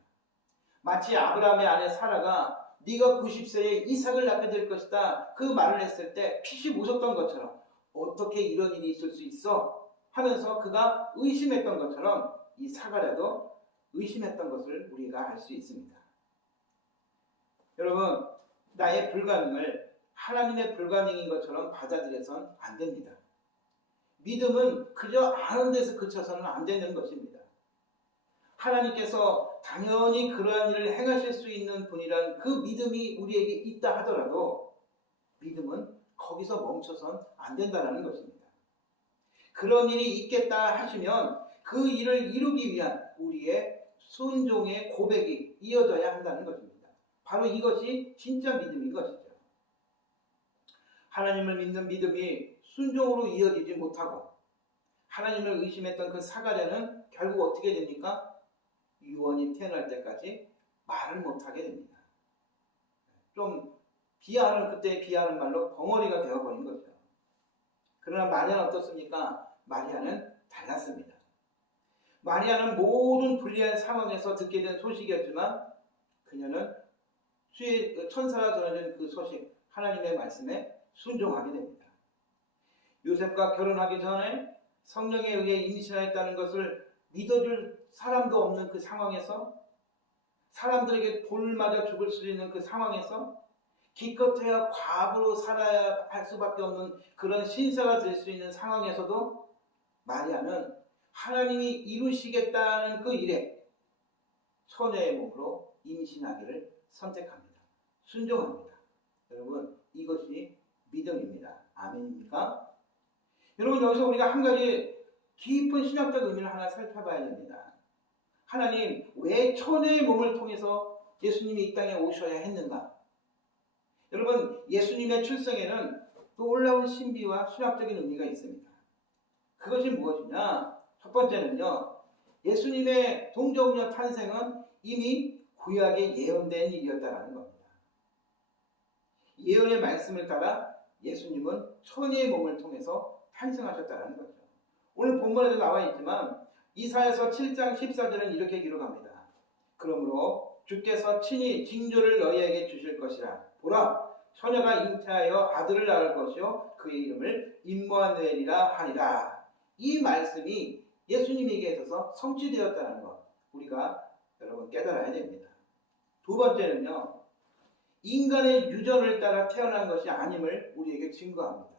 마치 아브라함의 아내 사라가 네가 90세에 이삭을 낳게 될 것이다 그 말을 했을 때 핏이 웃었던 것처럼 어떻게 이런 일이 있을 수 있어? 하면서 그가 의심했던 것처럼 이 사가랴도 의심했던 것을 우리가 알 수 있습니다. 여러분, 나의 불가능을 하나님의 불가능인 것처럼 받아들여서는 안 됩니다. 믿음은 그저 아는 데서 그쳐서는 안 되는 것입니다. 하나님께서 당연히 그러한 일을 행하실 수 있는 분이란 그 믿음이 우리에게 있다 하더라도 믿음은 거기서 멈춰선 안 된다는 것입니다. 그런 일이 있겠다 하시면 그 일을 이루기 위한 우리의 순종의 고백이 이어져야 한다는 것입니다. 바로 이것이 진짜 믿음인 것이죠. 하나님을 믿는 믿음이 순종으로 이어지지 못하고 하나님을 의심했던 그 사가랴는 결국 어떻게 됩니까? 요한이 태어날 때까지 말을 못하게 됩니다. 좀 그때 비하하는 말로 벙어리가 되어버린 거죠. 그러나 마리아는 어떻습니까? 마리아는 달랐습니다. 마리아는 모든 불리한 상황에서 듣게 된 소식이었지만 그녀는 천사가 전해준 그 소식, 하나님의 말씀에 순종하게 됩니다. 요셉과 결혼하기 전에 성령에 의해 임신하였다는 것을 믿어줄 사람도 없는 그 상황에서, 사람들에게 돌 맞아 죽을 수 있는 그 상황에서 기껏해야 과부로 살아야 할 수밖에 없는 그런 신사가 될 수 있는 상황에서도 마리아는 하나님이 이루시겠다는 그 일에 처녀의 몸으로 임신하기를 선택합니다. 순종합니다. 여러분, 이것이 믿음입니다. 아멘입니까? 여러분, 여기서 우리가 한 가지 깊은 신학적 의미를 하나 살펴봐야 됩니다. 하나님, 왜 처녀의 몸을 통해서 예수님이 이 땅에 오셔야 했는가? 여러분, 예수님의 출생에는 놀라운 신비와 신학적인 의미가 있습니다. 그것이 무엇이냐? 첫 번째는요, 예수님의 동정녀 탄생은 이미 구약에 예언된 일이었다는 겁니다. 예언의 말씀을 따라 예수님은 처녀의 몸을 통해서 탄생하셨다는 거죠. 오늘 본문에도 나와 있지만 이사야서 7장 14절은 이렇게 기록합니다. 그러므로 주께서 친히 징조를 너희에게 주실 것이라. 보라, 처녀가 잉태하여 아들을 낳을 것이요 그의 이름을 임마누엘이라 하리라. 이 말씀이 예수님에게 있어서 성취되었다는 것, 우리가 여러분 깨달아야 됩니다. 두 번째는요, 인간의 유전을 따라 태어난 것이 아님을 우리에게 증거합니다.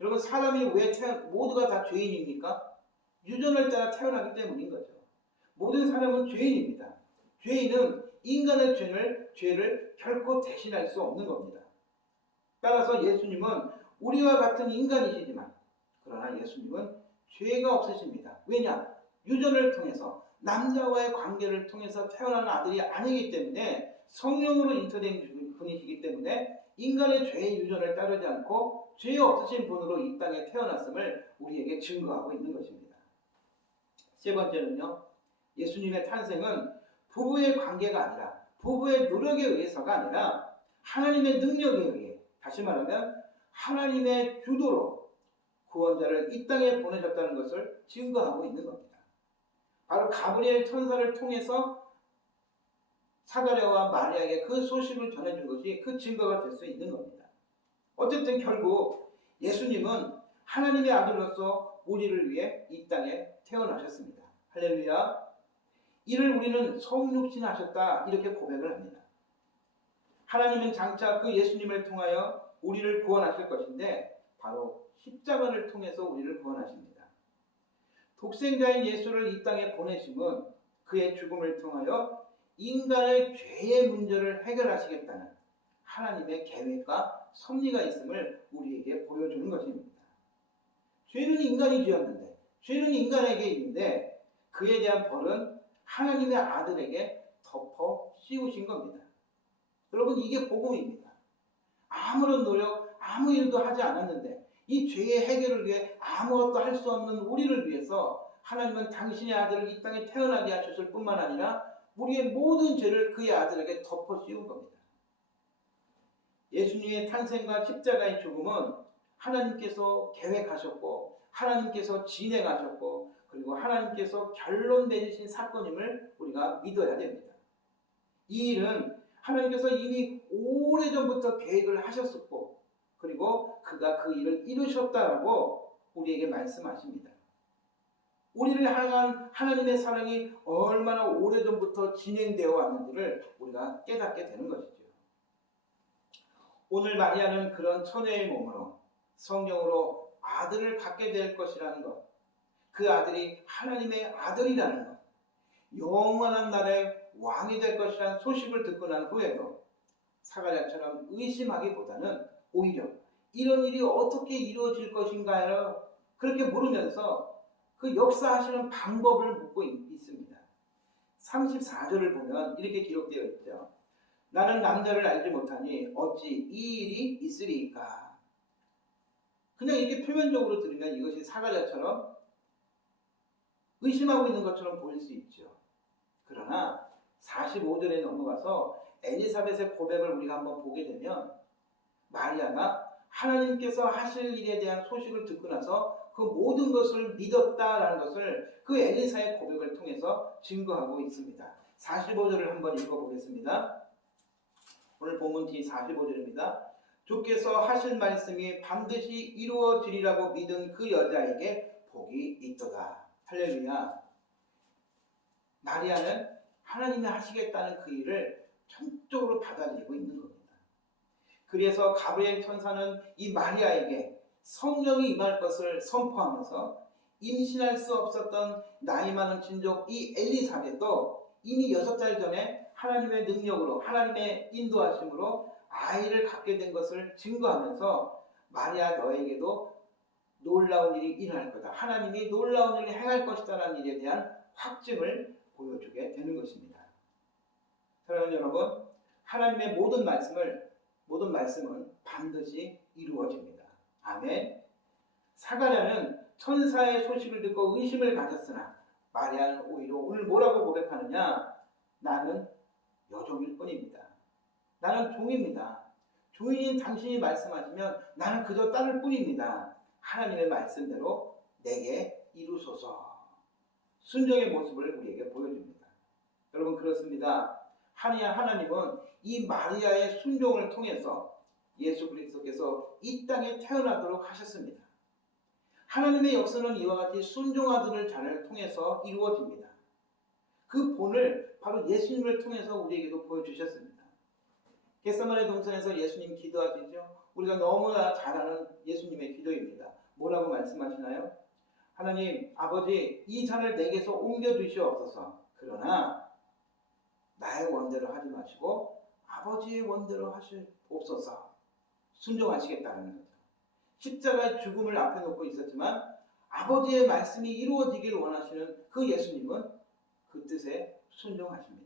여러분, 사람이 왜 모두가 다 죄인입니까? 유전을 따라 태어나기 때문인 거죠. 모든 사람은 죄인입니다. 죄인은 인간의 죄를 결코 대신할 수 없는 겁니다. 따라서 예수님은 우리와 같은 인간이시지만, 그러나 예수님은 죄가 없으십니다. 왜냐? 유전을 통해서, 남자와의 관계를 통해서 태어난 아들이 아니기 때문에, 성령으로 잉태된 분이시기 때문에 인간의 죄의 유전을 따르지 않고 죄 없으신 분으로 이 땅에 태어났음을 우리에게 증거하고 있는 것입니다. 세 번째는요, 예수님의 탄생은 부부의 관계가 아니라, 부부의 노력에 의해서가 아니라 하나님의 능력에 의해, 다시 말하면 하나님의 주도로 구원자를 이 땅에 보내셨다는 것을 증거하고 있는 겁니다. 바로 가브리엘 천사를 통해서 사가랴와 마리아에게 그 소식을 전해준 것이 그 증거가 될 수 있는 겁니다. 어쨌든 결국 예수님은 하나님의 아들로서 우리를 위해 이 땅에 태어나셨습니다. 할렐루야. 이를 우리는 성육신하셨다 이렇게 고백을 합니다. 하나님은 장차 그 예수님을 통하여 우리를 구원하실 것인데 바로 십자가를 통해서 우리를 구원하십니다. 독생자인 예수를 이 땅에 보내심은 그의 죽음을 통하여 인간의 죄의 문제를 해결하시겠다는 하나님의 계획과 섭리가 있음을 우리에게 보여주는 것입니다. 죄는 인간이 지었는데, 죄는 인간에게 있는데 그에 대한 벌은 하나님의 아들에게 덮어 씌우신 겁니다. 여러분, 이게 복음입니다. 아무런 노력, 아무 일도 하지 않았는데 이 죄의 해결을 위해 아무것도 할 수 없는 우리를 위해서 하나님은 당신의 아들을 이 땅에 태어나게 하셨을 뿐만 아니라 우리의 모든 죄를 그의 아들에게 덮어 씌운 겁니다. 예수님의 탄생과 십자가의 죽음은 하나님께서 계획하셨고 하나님께서 진행하셨고 그리고 하나님께서 결론 내리신 사건임을 우리가 믿어야 됩니다. 이 일은 하나님께서 이미 오래전부터 계획을 하셨었고 그리고 그가 그 일을 이루셨다라고 우리에게 말씀하십니다. 우리를 향한 하나님의 사랑이 얼마나 오래전부터 진행되어 왔는지를 우리가 깨닫게 되는 것이죠. 오늘 마리아는 그런 처녀의 몸으로 성령으로 아들을 갖게 될 것이라는 것, 그 아들이 하나님의 아들이라는 것, 영원한 나라의 왕이 될 것이라는 소식을 듣고 난 후에도 사가랴처럼 의심하기보다는 오히려 이런 일이 어떻게 이루어질 것인가를 그렇게 물으면서 그 역사하시는 방법을 묻고 있습니다. 34절을 보면 이렇게 기록되어 있죠. 나는 남자를 알지 못하니 어찌 이 일이 있으리이까. 그냥 이렇게 표면적으로 들으면 이것이 사가랴처럼 의심하고 있는 것처럼 보일 수 있죠. 그러나 45절에 넘어가서 엘리사벳의 고백을 우리가 한번 보게 되면 마리아가 하나님께서 하실 일에 대한 소식을 듣고 나서 그 모든 것을 믿었다라는 것을 그 엘리사의 고백을 통해서 증거하고 있습니다. 45절을 한번 읽어보겠습니다. 오늘 본문 뒤 45절입니다. 주께서 하실 말씀이 반드시 이루어지리라고 믿은 그 여자에게 복이 있도다. 할렐루야. 마리아는 하나님이 하시겠다는 그 일을 전적으로 받아들이고 있는 겁니다. 그래서 가브리엘 천사는 이 마리아에게 성령이 임할 것을 선포하면서 임신할 수 없었던 나이 많은 친족 이 엘리사벳도 이미 6달 전에 하나님의 능력으로 하나님의 인도하심으로 아이를 갖게 된 것을 증거하면서 마리아 너에게도 놀라운 일이 일어날 거다. 하나님이 놀라운 일을 행할 것이다라는 일에 대한 확증을 보여주게 되는 것입니다. 사랑하는 여러분, 하나님의 모든 말씀은 반드시 이루어집니다. 아멘. 사가랴는 천사의 소식을 듣고 의심을 가졌으나 마리아는 오히려 오늘 뭐라고 고백하느냐? 나는 여종일 뿐입니다. 나는 종입니다. 주인인 당신이 말씀하시면 나는 그저 따를 뿐입니다. 하나님의 말씀대로 내게 이루소서. 순종의 모습을 우리에게 보여줍니다. 여러분 그렇습니다. 하나님은 이 마리아의 순종을 통해서 예수 그리스도께서 이 땅에 태어나도록 하셨습니다. 하나님의 역사는 이와 같이 순종아들을 자를 통해서 이루어집니다. 그 본을 바로 예수님을 통해서 우리에게도 보여주셨습니다. 겟세마네 동산에서 예수님 기도하시죠. 우리가 너무나 잘 아는 예수님의 기도입니다. 뭐라고 말씀하시나요? 하나님 아버지, 이 잔을 내게서 옮겨주시옵소서. 그러나 나의 원대로 하지 마시고 아버지의 원대로 하시옵소서. 순종하시겠다는 거죠. 십자가의 죽음을 앞에 놓고 있었지만 아버지의 말씀이 이루어지기를 원하시는 그 예수님은 그 뜻에 순종하십니다.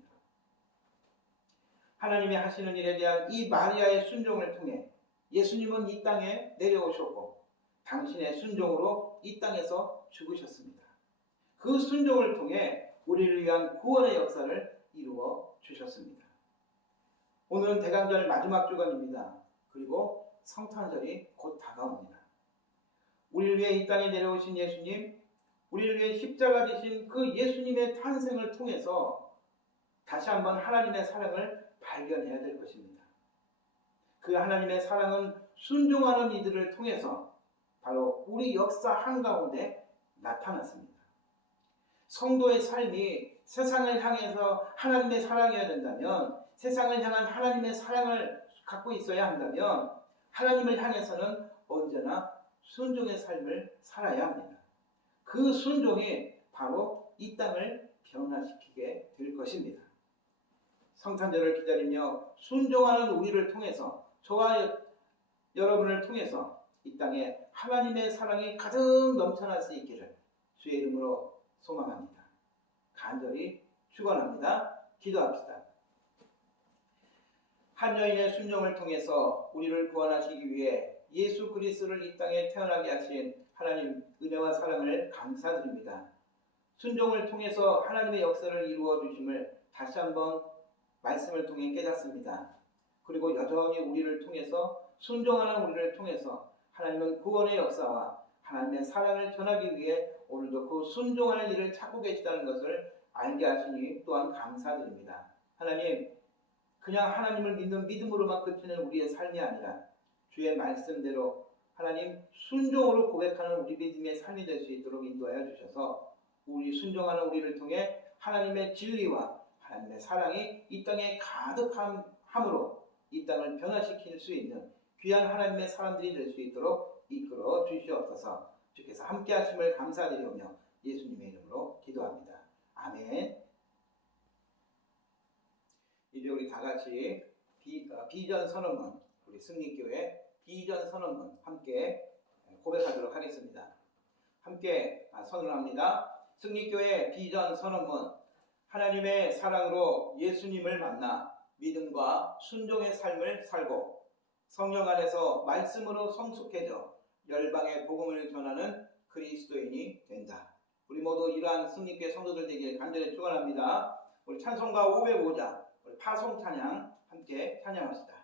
하나님이 하시는 일에 대한 이 마리아의 순종을 통해 예수님은 이 땅에 내려오셨고 당신의 순종으로 이 땅에서 죽으셨습니다. 그 순종을 통해 우리를 위한 구원의 역사를 이루어 주셨습니다. 오늘은 대강절 마지막 주간입니다. 그리고 성탄절이 곧 다가옵니다. 우리를 위해 이 땅에 내려오신 예수님, 우리를 위해 십자가 지신 그 예수님의 탄생을 통해서 다시 한번 하나님의 사랑을 발견해야 될 것입니다. 그 하나님의 사랑은 순종하는 이들을 통해서 바로 우리 역사 한가운데 나타났습니다. 성도의 삶이 세상을 향해서 하나님의 사랑이어야 된다면, 세상을 향한 하나님의 사랑을 갖고 있어야 한다면 하나님을 향해서는 언제나 순종의 삶을 살아야 합니다. 그 순종이 바로 이 땅을 변화시키게 될 것입니다. 성탄절을 기다리며 순종하는 우리를 통해서, 저와 여러분을 통해서 이 땅에 하나님의 사랑이 가득 넘쳐날 수 있기를 주의 이름으로 소망합니다. 간절히 축원합니다. 기도합시다. 한 여인의 순종을 통해서 우리를 구원하시기 위해 예수 그리스도를 이 땅에 태어나게 하신 하나님 은혜와 사랑을 감사드립니다. 순종을 통해서 하나님의 역사를 이루어 주심을 다시 한번 말씀을 통해 깨닫습니다. 그리고 여전히 우리를 통해서, 순종하는 우리를 통해서 하나님은 구원의 역사와 하나님의 사랑을 전하기 위해 오늘도 그 순종하는 일을 찾고 계시다는 것을 알게 하시니 또한 감사드립니다. 하나님, 그냥 하나님을 믿는 믿음으로만 그치는 우리의 삶이 아니라 주의 말씀대로 하나님 순종으로 고백하는 우리 믿음의 삶이 될 수 있도록 인도하여 주셔서 우리 순종하는 우리를 통해 하나님의 진리와 하나님의 사랑이 이 땅에 가득함으로 이 땅을 변화시킬 수 있는 귀한 하나님의 사람들이 될 수 있도록 이끌어 주시옵소서. 주께서 함께 하심을 감사드리오며 예수님의 이름으로 기도합니다. 아멘. 이제 우리 다 같이 비전 선언문, 우리 승리교회 비전 선언문 함께 고백하도록 하겠습니다. 함께 선언합니다. 승리교회 비전 선언문. 하나님의 사랑으로 예수님을 만나 믿음과 순종의 삶을 살고 성령 안에서 말씀으로 성숙해져 열방의 복음을 전하는 그리스도인이 된다. 우리 모두 이러한 승리교회 성도들 되길 간절히 축원합니다. 우리 찬송가 505자 우리 파송 찬양 함께 찬양합시다.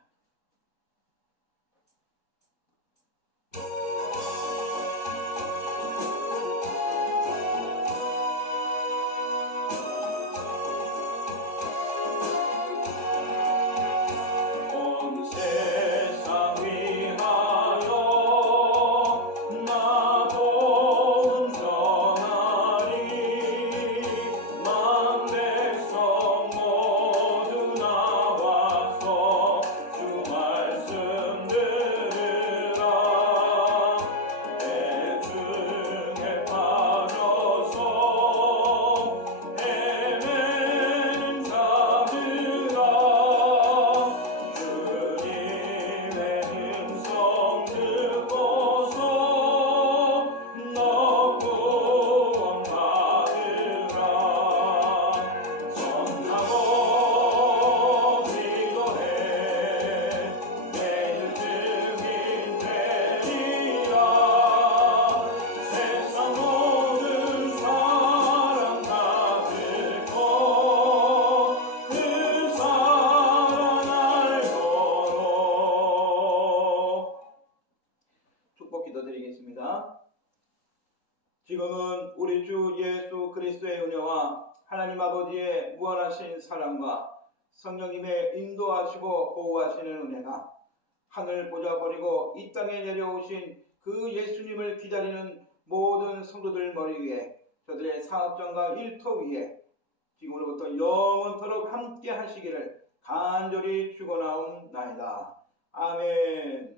지금은 우리 주 예수 그리스도의 은혜와 하나님 아버지의 무한하신 사랑과 성령님의 인도하시고 보호하시는 은혜가 하늘 보좌 버리고 이 땅에 내려오신 그 예수님을 기다리는 모든 성도들 머리 위에, 저들의 사업장과 일터 위에 지금으로부터 영원토록 함께 하시기를 간절히 축원하옵나이다. 아멘.